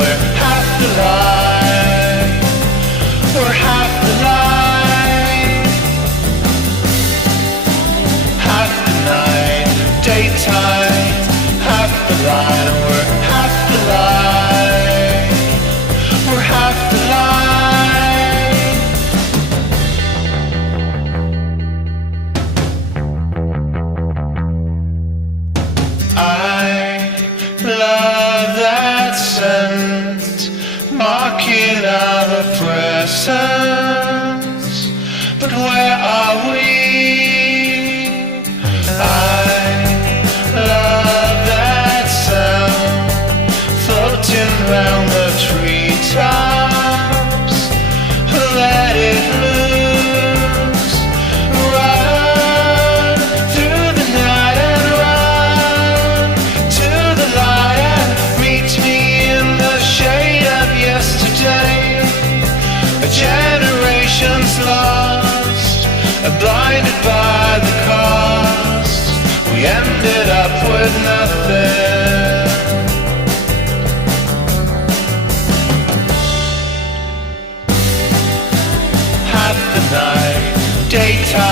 we're half the light. We're half the light. Half the night, daytime. Half the light, and we're half the light. We're half the light. I love that scent, marking our presence. But where are we? I love that sound, floating round the treetops. Let it loose, run through the night and run to the light and meet me in the shade of yesterday. A generation's lost, blinded by the cost. We ended up with nothing. Half the night, daytime.